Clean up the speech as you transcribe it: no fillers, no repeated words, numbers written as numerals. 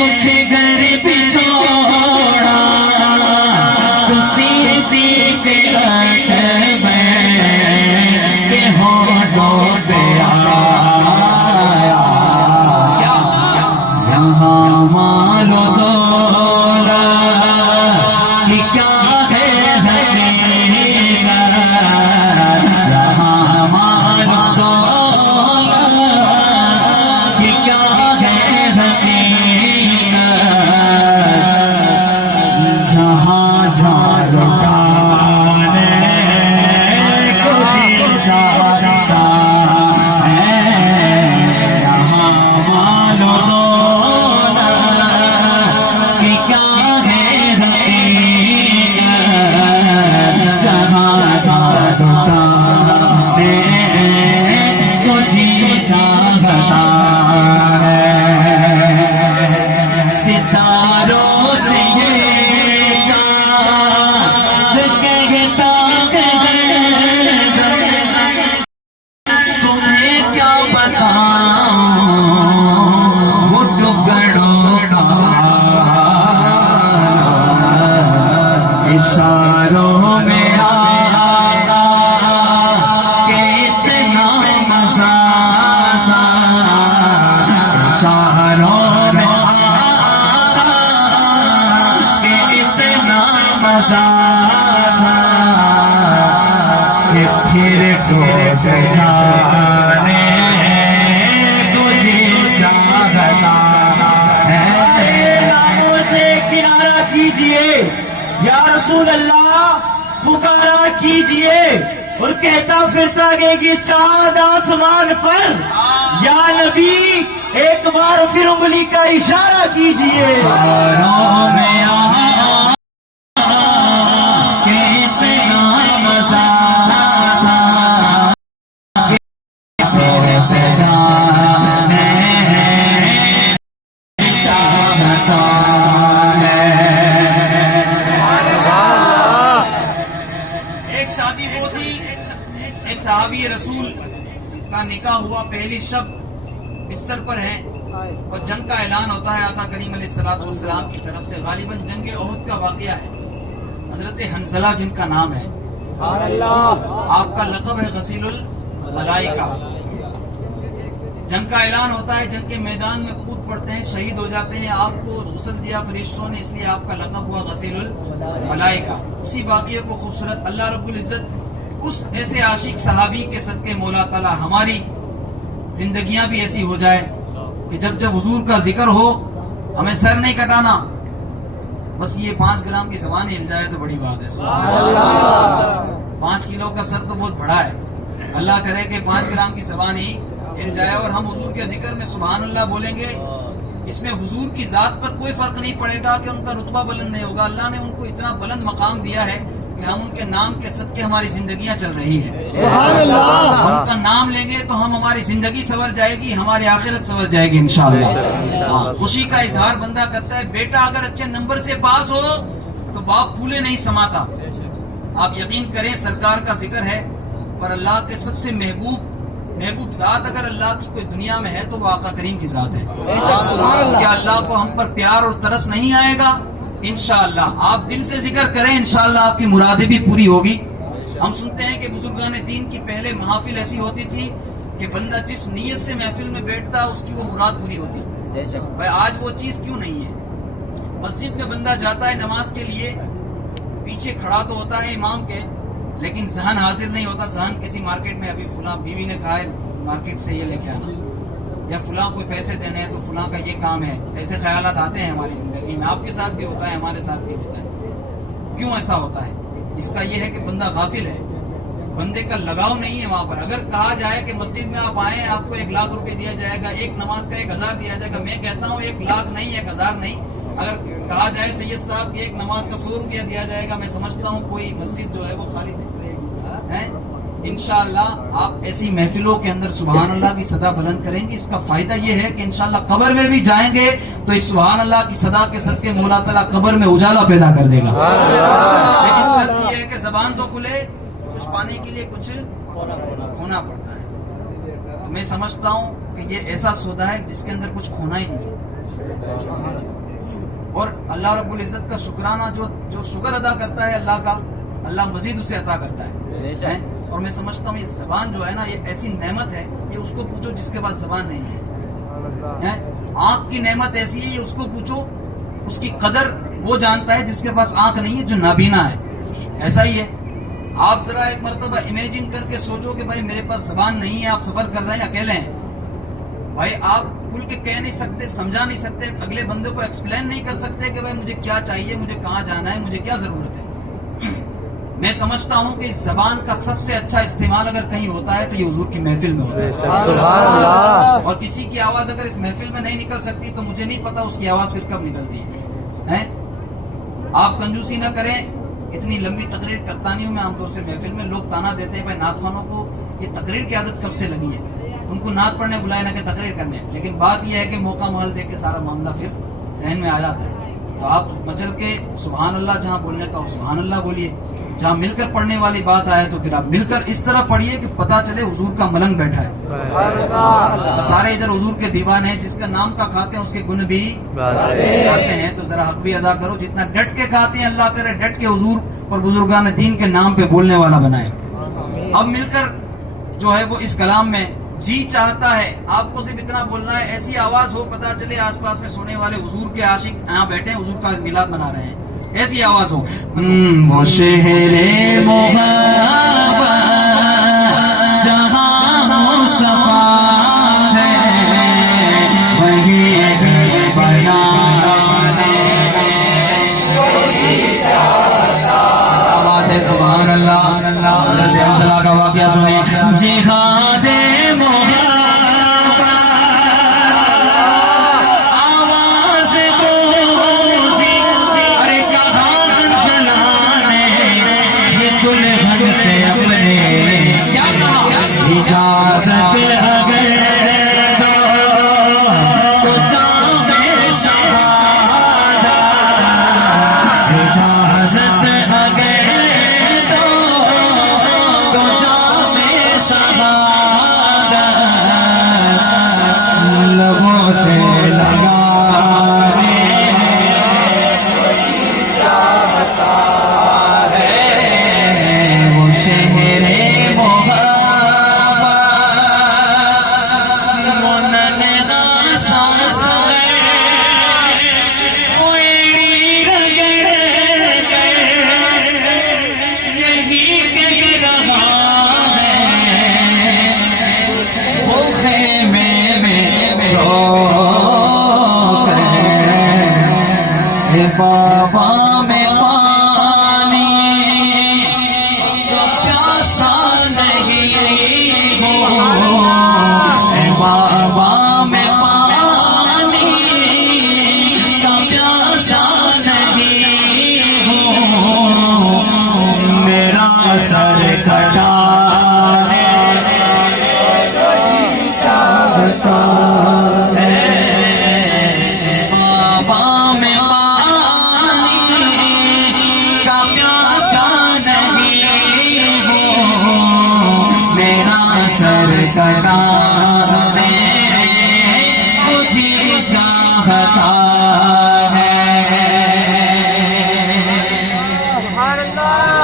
کچھ گھر بھی چھوڑا اسی کے ہٹ بیٹھ کے ہونٹوں پہ آیا یہاں مالو دولا کہ کیا ہے حقیقت یہاں مالو دولا کہ کیا ہے حقیقت جہاں جہاں جانے کو جی جاتا ہے یہاں مالو دولا کہ کیا ہے حقیقت جہاں جہاں جانے کو جی چاہتا ہے ستاروں سے یہ چاند کہتا ہے تمہیں کیا بتاؤں وہ ٹکڑوں کا اشاروں میں آیا کہ اتنا مزہ تھا اشاروں میں آیا کہ اتنا مزہ تھا کہ پھر کوٹ جانے کو جی چاہتا ہے ناموں سے کنارہ کیجئے یا رسول اللہ پکارا کیجئے اور کہتا پھرتا کہ چاند آسمان پر یا نبی ایک بار پھر انگلی کا اشارہ کیجئے اشاروں میں آیا کہ اتنا مزہ تھا کہ پھر جانے چاہتا ہے ایک شادی وہ تھی، ایک صحابی رسول کا نکاح ہوا، پہلی شب بستر پر ہے اور جنگ کا اعلان ہوتا ہے آقا کریم علیہ الصلوۃ والسلام کی طرف سے، غالباً جنگ احد کا واقعہ ہے۔ حضرت حنظلہ جن کا نام ہے، آپ کا لقب ہے غسیل الملائکہ۔ جنگ کا اعلان ہوتا ہے، جنگ کے میدان میں کود پڑتے ہیں، شہید ہو جاتے ہیں، آپ کو غسل دیا فرشتوں نے، اس لیے آپ کا لقب ہوا غسیل الملائکہ۔ اسی واقعے کو خوبصورت اللہ رب العزت اس ایسے عاشق صحابی کے صدقے مولا تعالی ہماری زندگیاں بھی ایسی ہو جائے کہ جب جب حضور کا ذکر ہو ہمیں سر نہیں کٹانا، بس یہ 5 گرام کی زبان ہل جائے تو بڑی بات ہے۔ سبحان اللہ، 5 کلو کا سر تو بہت بڑا ہے، اللہ کرے کہ 5 گرام کی زبان ہی ہل جائے اور ہم حضور کے ذکر میں سبحان اللہ بولیں گے۔ اس میں حضور کی ذات پر کوئی فرق نہیں پڑے گا کہ ان کا رتبہ بلند نہیں ہوگا، اللہ نے ان کو اتنا بلند مقام دیا ہے کہ ہم ان کے نام کے صدقے ہماری زندگیاں چل رہی ہیں۔ ہم ان کا نام لیں گے تو ہم ہماری زندگی سنور جائے گی، ہماری آخرت سنور جائے گی انشاءاللہ۔ خوشی کا اظہار بندہ کرتا ہے، بیٹا اگر اچھے نمبر سے پاس ہو تو باپ پھولے نہیں سماتا۔ آپ یقین کریں سرکار کا ذکر ہے اور اللہ کے سب سے محبوب ذات اگر اللہ کی کوئی دنیا میں ہے تو وہ آقا کریم کی ذات ہے۔ کیا اللہ کو ہم پر پیار اور ترس نہیں آئے گا؟ انشاءاللہ آپ دل سے ذکر کریں، انشاءاللہ آپ کی مرادیں بھی پوری ہوگی۔ ہم سنتے ہیں کہ بزرگان دین کی پہلے محافل ایسی ہوتی تھی کہ بندہ جس نیت سے محفل میں بیٹھتا اس کی وہ مراد پوری ہوتی۔ بھائی آج وہ چیز کیوں نہیں ہے؟ مسجد میں بندہ جاتا ہے نماز کے لیے، پیچھے کھڑا تو ہوتا ہے امام کے، لیکن ذہن حاضر نہیں ہوتا، ذہن کسی مارکیٹ میں، ابھی فلاں بیوی نے کہا ہے مارکیٹ سے یہ لے کے آنا، یا فلاں کوئی پیسے دینے ہیں تو فلاں کا یہ کام ہے۔ ایسے خیالات آتے ہیں ہماری زندگی میں، آپ کے ساتھ بھی ہوتا ہے، ہمارے ساتھ بھی ہوتا ہے۔ کیوں ایسا ہوتا ہے؟ اس کا یہ ہے کہ بندہ غافل ہے، بندے کا لگاؤ نہیں ہے وہاں پر۔ اگر کہا جائے کہ مسجد میں آپ آئیں آپ کو 1 لاکھ روپے دیا جائے گا، ایک نماز کا 1000 دیا جائے گا، میں کہتا ہوں 1 لاکھ نہیں 1000 نہیں، اگر کہا جائے سید صاحب کی ایک نماز کا 100 روپیہ دیا جائے گا، میں سمجھتا ہوں کوئی مسجد جو ہے وہ خالی ہے۔ انشاءاللہ آپ ایسی محفلوں کے اندر سبحان اللہ کی صدا بلند کریں گے، اس کا فائدہ یہ ہے کہ انشاءاللہ قبر میں بھی جائیں گے تو اس سبحان اللہ کی صدا کے صدقے مولا تعالیٰ قبر میں اجالا پیدا کر دے گا۔ لیکن شرط یہ ہے کہ زبان تو کھلے، کچھ پانے کے لیے کچھ کھونا پڑتا ہے۔ میں سمجھتا ہوں کہ یہ ایسا سودا ہے جس کے اندر کچھ کھونا ہی نہیں ہے۔ اور اللہ رب العزت کا شکرانہ جو شکر ادا کرتا ہے اللہ کا، اللہ مزید اسے عطا کرتا ہے. اور میں سمجھتا ہوں یہ زبان جو ہے نا، یہ ایسی نعمت ہے، یہ اس کو پوچھو جس کے پاس زبان نہیں ہے. آنکھ کی نعمت ایسی ہے، یہ اس کو پوچھو، اس کی قدر وہ جانتا ہے جس کے پاس آنکھ نہیں ہے، جو نابینا ہے. ایسا ہی ہے. آپ ذرا ایک مرتبہ امیجن کر کے سوچو کہ بھائی میرے پاس زبان نہیں ہے، آپ سفر کر رہے ہیں، اکیلے ہیں. بھائی آپ کھل کے کہہ نہیں سکتے، سمجھا نہیں سکتے، اگلے بندے کو ایکسپلین نہیں کر سکتے کہ بھائی مجھے کیا چاہیے، مجھے کہاں جانا ہے، مجھے کیا ضرورت ہے. میں سمجھتا ہوں کہ اس زبان کا سب سے اچھا استعمال اگر کہیں ہوتا ہے تو یہ حضور کی محفل میں ہوتا ہے. سبحان اللہ. اور کسی کی آواز اگر اس محفل میں نہیں نکل سکتی تو مجھے نہیں پتا اس کی آواز پھر کب نکلتی ہے. آپ کنجوسی نہ کریں. اتنی لمبی تقریر کرتا نہیں ہوں میں. عام طور سے محفل میں لوگ تانا دیتے ہیں بھائی نعت خوانوں کو یہ تقریر کی عادت کب سے لگی ہے، ان کو نعت پڑھنے بلائے نہ کہ تقریر کرنے. لیکن بات یہ ہے کہ موقع محل دیکھ کے سارا معاملہ پھر ذہن میں آ جاتا ہے. تو آپ مچل کے سبحان اللہ جہاں بولنے کا سبحان اللہ بولیے، جہاں مل کر پڑھنے والی بات آئے تو پھر آپ مل کر اس طرح پڑھیے کہ پتا چلے حضور کا ملنگ بیٹھا ہے. سارے ادھر حضور کے دیوان ہیں، جس کا نام کا کھاتے ہیں اس کے گن بھی کھاتے ہیں. تو ذرا حق بھی ادا کرو، جتنا ڈٹ کے کھاتے ہیں اللہ کرے ڈٹ کے حضور اور بزرگان دین کے نام پہ بولنے والا بنائے. اب مل کر جو ہے وہ اس کلام میں جی چاہتا ہے آپ کو صرف اتنا بولنا ہے، ایسی آواز ہو پتا چلے آس پاس میں سونے والے حضور کے عاشق یہاں بیٹھے ہیں، حضور کا میلاد منا رہے ہیں، ایسی آواز ہو. وہ شہر محبت جہاں مصطفیٰ ہے، وہی بنانے آباد ہے. سبحان اللہ. حضرت حنظلہ کا واقعہ سنیں. جہاد بابا میں پانی کا پیاسا نہیں ہو، بابا میں پانی کا پیاسا نہیں ہو، میرا سر کٹانے چاہتا ہے. بابا میں سر سدا